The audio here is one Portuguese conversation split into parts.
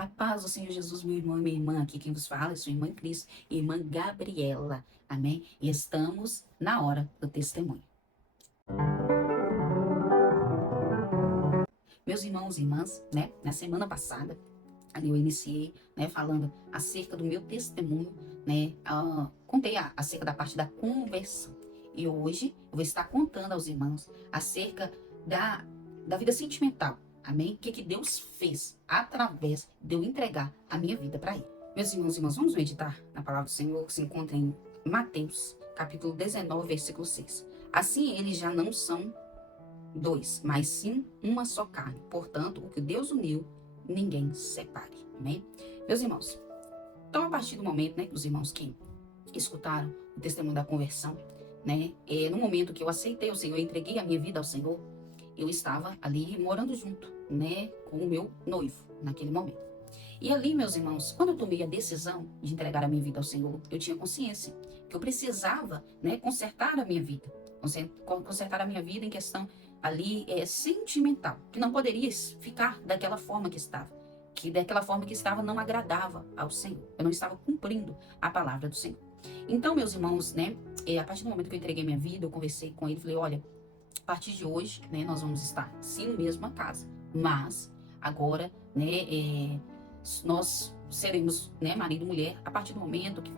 A paz do Senhor Jesus, meu irmão e minha irmã, aqui quem vos fala é sua irmã em Cristo, irmã Gabriela, amém? E estamos na hora do testemunho. Meus irmãos e irmãs, né, na semana passada, ali eu iniciei, né, falando acerca do meu testemunho, né, contei acerca da parte da conversão. E hoje eu vou estar contando aos irmãos acerca da vida sentimental, amém? O que Deus fez através de eu entregar a minha vida para Ele. Meus irmãos e irmãs, vamos meditar na palavra do Senhor que se encontra em Mateus, capítulo 19, versículo 6. Assim eles já não são dois, mas sim uma só carne. Portanto, o que Deus uniu, ninguém separe. Amém? Meus irmãos, então a partir do momento, né, que os irmãos que escutaram o testemunho da conversão, né, no momento que eu aceitei o Senhor, entreguei a minha vida ao Senhor, eu estava ali morando junto, né, com o meu noivo, naquele momento. E ali, meus irmãos, quando eu tomei a decisão de entregar a minha vida ao Senhor, eu tinha consciência que eu precisava, né, consertar a minha vida. Consertar a minha vida em questão ali sentimental, que não poderia ficar daquela forma que estava. Que daquela forma que estava não agradava ao Senhor. Eu não estava cumprindo a palavra do Senhor. Então, meus irmãos, né, a partir do momento que eu entreguei minha vida, eu conversei com ele, falei, olha, a partir de hoje, né, nós vamos estar sim na mesma casa, mas agora, né, nós seremos, né, marido e mulher a partir do momento que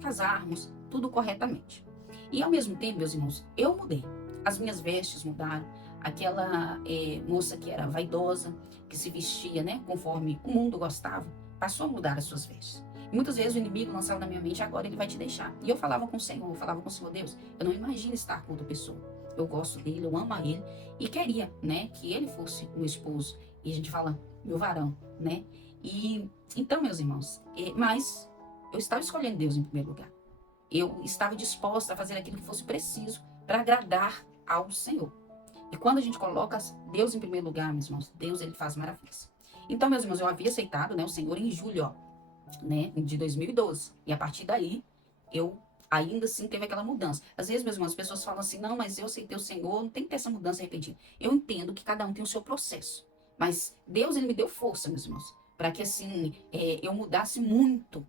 casarmos tudo corretamente. E ao mesmo tempo, meus irmãos, eu mudei. As minhas vestes mudaram. Aquela moça que era vaidosa, que se vestia, né, conforme o mundo gostava, passou a mudar as suas vestes. E muitas vezes o inimigo lançava na minha mente, agora ele vai te deixar. E eu falava com o Senhor, eu falava com o Senhor, Deus, eu não imagino estar com outra pessoa. Eu gosto dele, eu amo a ele e queria, né, que ele fosse meu esposo. E a gente fala, meu varão, né? E então, meus irmãos, mas eu estava escolhendo Deus em primeiro lugar. Eu estava disposta a fazer aquilo que fosse preciso para agradar ao Senhor. E quando a gente coloca Deus em primeiro lugar, meus irmãos, Deus ele faz maravilhas. Então, meus irmãos, eu havia aceitado, né, o Senhor em julho, ó, né, de 2012. E a partir daí, eu ainda assim teve aquela mudança. Às vezes, meus irmãos, as pessoas falam assim, não, mas eu aceitei o Senhor, não tem que ter essa mudança repentina. Eu entendo que cada um tem o seu processo. Mas Deus, ele me deu força, meus irmãos, para que assim, eu mudasse muito.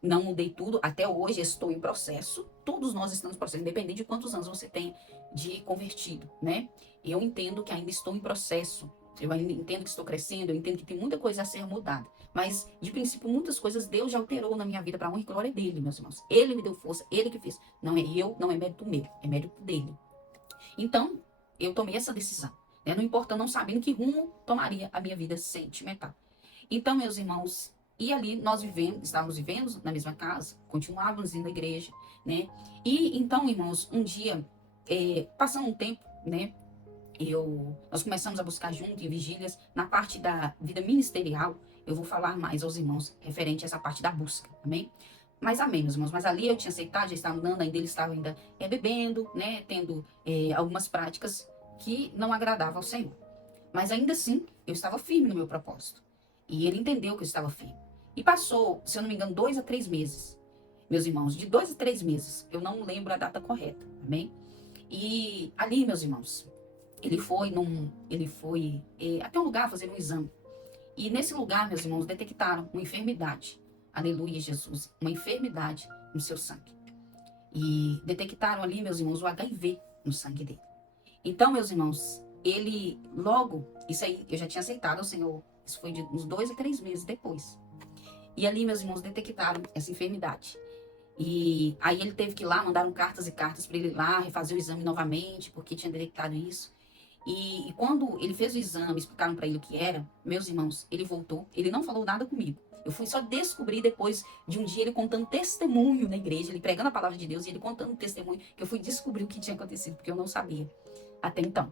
Não mudei tudo, até hoje estou em processo. Todos nós estamos em processo, independente de quantos anos você tem de convertido, né? Eu entendo que ainda estou em processo. Eu ainda entendo que estou crescendo, eu entendo que tem muita coisa a ser mudada. Mas, de princípio, muitas coisas Deus já alterou na minha vida para honra e glória dele, meus irmãos. Ele me deu força, ele que fez. Não é eu, não é mérito meu, é mérito dele. Então, eu tomei essa decisão, né? Não importando, não sabendo que rumo tomaria a minha vida sentimental. Então, meus irmãos, e ali nós estávamos vivendo na mesma casa, continuávamos indo à igreja, né? E então, irmãos, um dia, passando um tempo, né? Nós começamos a buscar junto em vigílias, na parte da vida ministerial, eu vou falar mais aos irmãos referente a essa parte da busca, amém? Mas amém, meus irmãos, mas ali eu tinha aceitado, já estava andando, ainda ele estava ainda bebendo, né? Tendo algumas práticas que não agradavam ao Senhor. Mas ainda assim, eu estava firme no meu propósito. E ele entendeu que eu estava firme. E passou, se eu não me engano, 2 a 3 meses. Meus irmãos, de 2 a 3 meses, eu não lembro a data correta, amém? E ali, meus irmãos, ele foi até um lugar fazer um exame. E nesse lugar, meus irmãos, detectaram uma enfermidade. Aleluia, Jesus. Uma enfermidade no seu sangue. E detectaram ali, meus irmãos, o HIV no sangue dele. Então, meus irmãos, ele logo, isso aí, eu já tinha aceitado ao Senhor. Isso foi de uns 2 a 3 meses depois. E ali, meus irmãos, detectaram essa enfermidade. E aí ele teve que ir lá, mandaram cartas e cartas para ele ir lá, refazer o exame novamente, porque tinha detectado isso. E quando ele fez o exame, explicaram para ele o que era, meus irmãos, ele voltou, ele não falou nada comigo. Eu fui só descobrir depois de um dia ele contando testemunho na igreja, ele pregando a palavra de Deus e ele contando testemunho, que eu fui descobrir o que tinha acontecido, porque eu não sabia até então.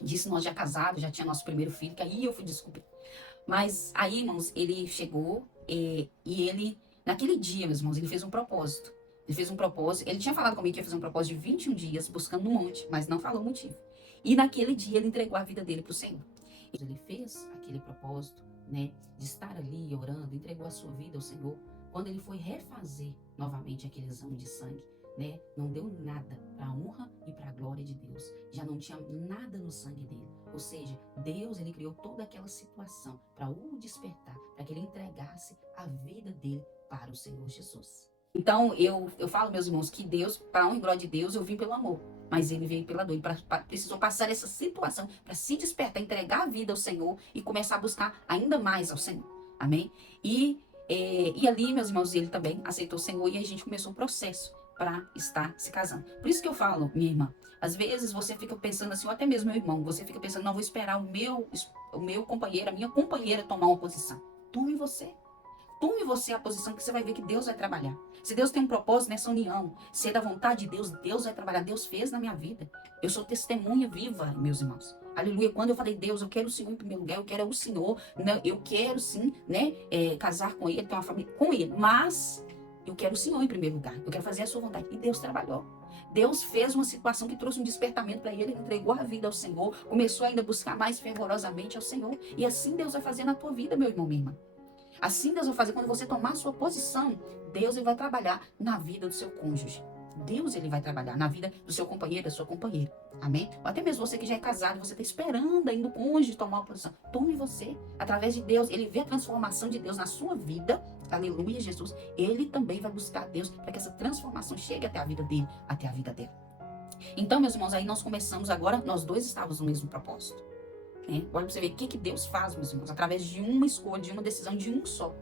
Disse nós já casados, já tinha nosso primeiro filho, que aí eu fui descobrir. Mas aí, irmãos, ele chegou e ele, naquele dia, meus irmãos, ele fez um propósito. Ele fez um propósito, ele tinha falado comigo que ia fazer um propósito de 21 dias buscando no monte, mas não falou o motivo. E naquele dia ele entregou a vida dele para o Senhor. Ele fez aquele propósito, né, de estar ali orando, entregou a sua vida ao Senhor. Quando ele foi refazer novamente aquele exame de sangue, né, não deu nada para a honra e para a glória de Deus. Já não tinha nada no sangue dele. Ou seja, Deus ele criou toda aquela situação para o despertar, para que que ele entregasse a vida dele para o Senhor Jesus. Então, eu falo, meus irmãos, que Deus, para a honra e glória de Deus, eu vim pelo amor. Mas ele veio pela dor. Ele precisou passar essa situação para se despertar, entregar a vida ao Senhor e começar a buscar ainda mais ao Senhor. Amém? E ali, meus irmãos, ele também aceitou o Senhor e a gente começou um processo para estar se casando. Por isso que eu falo, minha irmã, às vezes você fica pensando assim, ou até mesmo meu irmão, você fica pensando, não, vou esperar o meu companheiro, a minha companheira tomar uma posição. Tome você. Tome você a posição que você vai ver que Deus vai trabalhar. Se Deus tem um propósito nessa união, se é da vontade de Deus, Deus vai trabalhar. Deus fez na minha vida. Eu sou testemunha viva, meus irmãos. Aleluia. Quando eu falei, Deus, eu quero o Senhor em primeiro lugar, eu quero o Senhor, né? Eu quero sim, né, casar com Ele, ter uma família com Ele, mas eu quero o Senhor em primeiro lugar. Eu quero fazer a sua vontade. E Deus trabalhou. Deus fez uma situação que trouxe um despertamento para ele, entregou a vida ao Senhor, começou ainda a buscar mais fervorosamente ao Senhor. E assim Deus vai fazer na tua vida, meu irmão, minha irmã. Assim Deus vai fazer quando você tomar a sua posição. Deus ele vai trabalhar na vida do seu cônjuge. Deus ele vai trabalhar na vida do seu companheiro, da sua companheira. Amém? Ou até mesmo você que já é casado, você está esperando ainda o cônjuge tomar uma posição. Tome você. Através de Deus, ele vê a transformação de Deus na sua vida. Aleluia, Jesus. Ele também vai buscar Deus para que essa transformação chegue até a vida dele, até a vida dela. Então, meus irmãos, aí nós começamos agora, nós dois estávamos no mesmo propósito. Olha para você ver o que Deus faz, meus irmãos, através de uma escolha, de uma decisão de um só.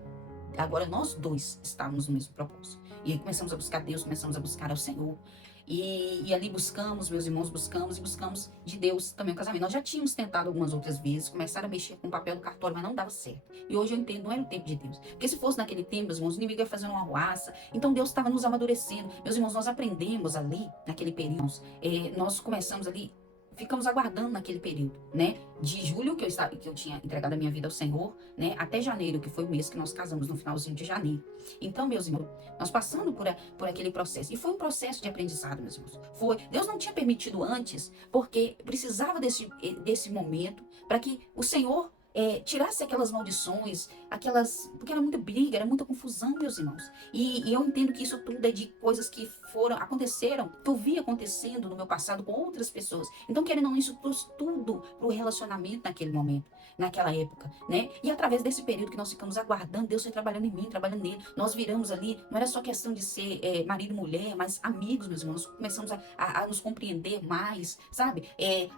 Agora nós dois estávamos no mesmo propósito. E aí começamos a buscar Deus, começamos a buscar ao Senhor. E ali buscamos, meus irmãos, buscamos de Deus também o casamento. Nós já tínhamos tentado algumas outras vezes, começaram a mexer com o papel do cartório, mas não dava certo. E hoje eu entendo, não era o tempo de Deus. Porque se fosse naquele tempo, meus irmãos, o inimigo ia fazer uma arruaça. Então Deus estava nos amadurecendo. Meus irmãos, nós aprendemos ali, naquele período, nós começamos ali, ficamos aguardando naquele período, né? De julho, que eu tinha entregado a minha vida ao Senhor, né? Até janeiro, que foi o mês que nós casamos, no finalzinho de janeiro. Então, meus irmãos, nós passando por aquele processo. E foi um processo de aprendizado, meus irmãos. Deus não tinha permitido antes, porque precisava desse momento para que o Senhor tirasse aquelas maldições, porque era muita briga, era muita confusão, meus irmãos. E eu entendo que isso tudo é de coisas que aconteceram, que eu vi acontecendo no meu passado com outras pessoas. Então, querendo ou não, isso trouxe tudo pro relacionamento naquele momento, naquela época, né? E através desse período que nós ficamos aguardando, Deus foi trabalhando em mim, trabalhando nele. Nós viramos ali, não era só questão de ser marido e mulher, mas amigos, meus irmãos. Começamos a nos compreender mais, sabe?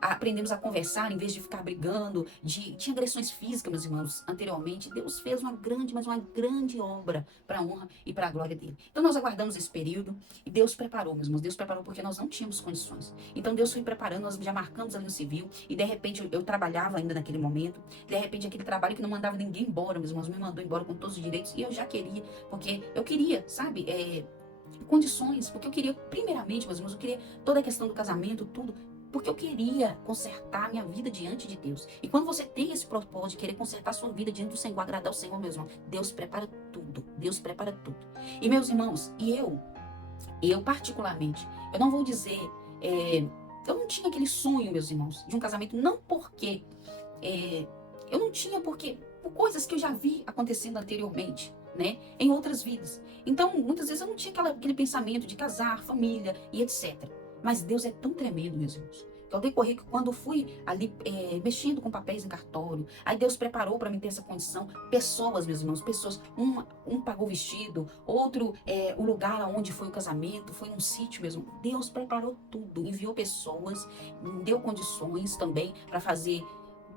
Aprendemos a conversar em vez de ficar brigando, tinha agressões físicas, meus irmãos, anteriormente. Deus fez mas uma grande obra para a honra e para a glória dele. Então nós aguardamos esse período e Deus preparou, meus irmãos. Deus preparou porque nós não tínhamos condições. Então Deus foi preparando, nós já marcamos ali no civil e de repente eu trabalhava ainda naquele momento. De repente aquele trabalho que não mandava ninguém embora, meus irmãos, me mandou embora com todos os direitos e eu já queria, porque eu queria, sabe, condições, porque eu queria, primeiramente, meus irmãos, eu queria toda a questão do casamento, tudo, porque eu queria consertar a minha vida diante de Deus. E quando você tem esse propósito de querer consertar a sua vida diante do Senhor, agradar o Senhor, meus irmãos, Deus prepara tudo. Deus prepara tudo. E meus irmãos, eu particularmente, eu não vou dizer, eu não tinha aquele sonho, meus irmãos, de um casamento, não porque, eu não tinha porque, por coisas que eu já vi acontecendo anteriormente, né, em outras vidas. Então, muitas vezes eu não tinha aquele pensamento de casar, família e etc. Mas Deus é tão tremendo, meus irmãos, que ao decorrer que quando eu fui ali mexendo com papéis em cartório, aí Deus preparou para mim ter essa condição. Pessoas, meus irmãos, pessoas, um pagou o vestido, outro o lugar onde foi o casamento, foi num sítio mesmo. Deus preparou tudo, enviou pessoas, deu condições também para fazer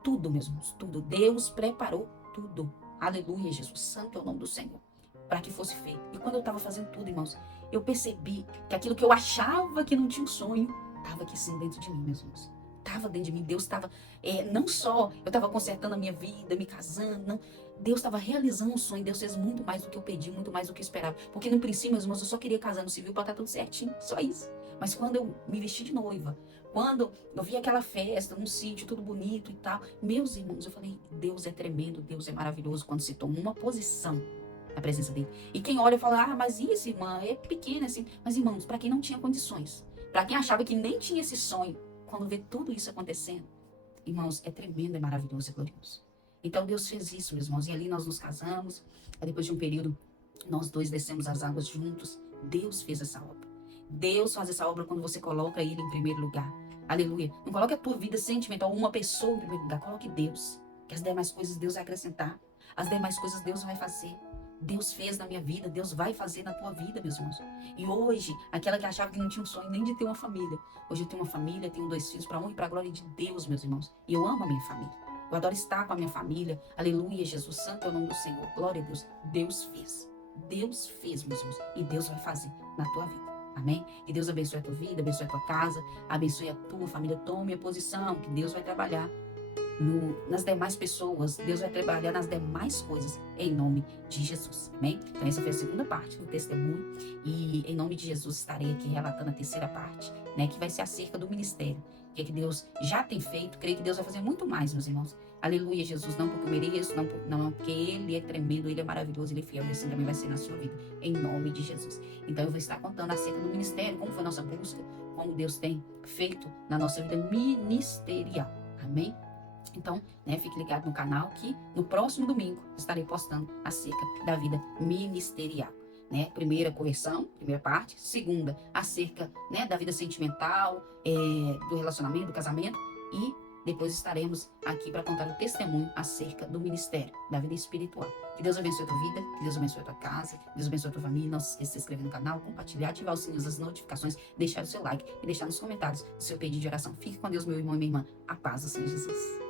tudo, meus irmãos, tudo. Deus preparou tudo. Aleluia, Jesus, santo é o nome do Senhor, para que fosse feito. E quando eu estava fazendo tudo, irmãos, eu percebi que aquilo que eu achava que não tinha um sonho, estava aqui sim dentro de mim, meus irmãos. Estava dentro de mim. Deus estava, não só eu estava consertando a minha vida, me casando, não. Deus estava realizando um sonho. Deus fez muito mais do que eu pedi, muito mais do que eu esperava. Porque no princípio, meus irmãos, eu só queria casar no civil para estar tudo certinho, só isso. Mas quando eu me vesti de noiva, quando eu vi aquela festa, num sítio, tudo bonito e tal, meus irmãos, eu falei, Deus é tremendo, Deus é maravilhoso quando se toma uma posição na presença dele. E quem olha fala, mas isso, irmã, é pequena assim. Mas, irmãos, para quem não tinha condições, para quem achava que nem tinha esse sonho, quando vê tudo isso acontecendo, irmãos, é tremendo, é maravilhoso, é glorioso. Então Deus fez isso, meus irmãos, e ali nós nos casamos. Aí depois de um período, nós dois descemos as águas juntos. Deus fez essa obra. Deus faz essa obra quando você coloca ele em primeiro lugar. Aleluia. Não coloque a tua vida sentimental, uma pessoa em primeiro lugar, coloque Deus. Que as demais coisas Deus vai acrescentar. As demais coisas Deus vai fazer. Deus fez na minha vida, Deus vai fazer na tua vida, meus irmãos. E hoje, aquela que achava que não tinha um sonho nem de ter uma família, hoje eu tenho uma família, tenho 2 filhos, para honra e para a glória de Deus, meus irmãos. E eu amo a minha família. Eu adoro estar com a minha família. Aleluia, Jesus, santo é o nome do Senhor. Glória a Deus. Deus fez. Deus fez, meus irmãos. E Deus vai fazer na tua vida. Amém? Que Deus abençoe a tua vida, abençoe a tua casa, abençoe a tua família. Tome a posição, que Deus vai trabalhar nas demais pessoas. Deus vai trabalhar nas demais coisas, em nome de Jesus. Amém? Então essa foi a segunda parte do testemunho. E em nome de Jesus estarei aqui relatando a terceira parte, né? Que vai ser acerca do ministério. O que Deus já tem feito. Creio que Deus vai fazer muito mais, meus irmãos. Aleluia, Jesus. Não porque eu mereço, não porque Ele é tremendo, Ele é maravilhoso, Ele é fiel. E assim também vai ser na sua vida, em nome de Jesus. Então eu vou estar contando acerca do ministério, como foi a nossa busca, como Deus tem feito na nossa vida ministerial. Amém? Então, né, fique ligado no canal que no próximo domingo estarei postando acerca da vida ministerial. Né? Primeira, conversão, primeira parte. Segunda, acerca, né, da vida sentimental, do relacionamento, do casamento. E depois estaremos aqui para contar o testemunho acerca do ministério, da vida espiritual. Que Deus abençoe a tua vida, que Deus abençoe a tua casa, que Deus abençoe a tua família. Não se esqueça de se inscrever no canal, compartilhar, ativar os sininhos das notificações, deixar o seu like e deixar nos comentários o seu pedido de oração. Fique com Deus, meu irmão e minha irmã. A paz do Senhor Jesus.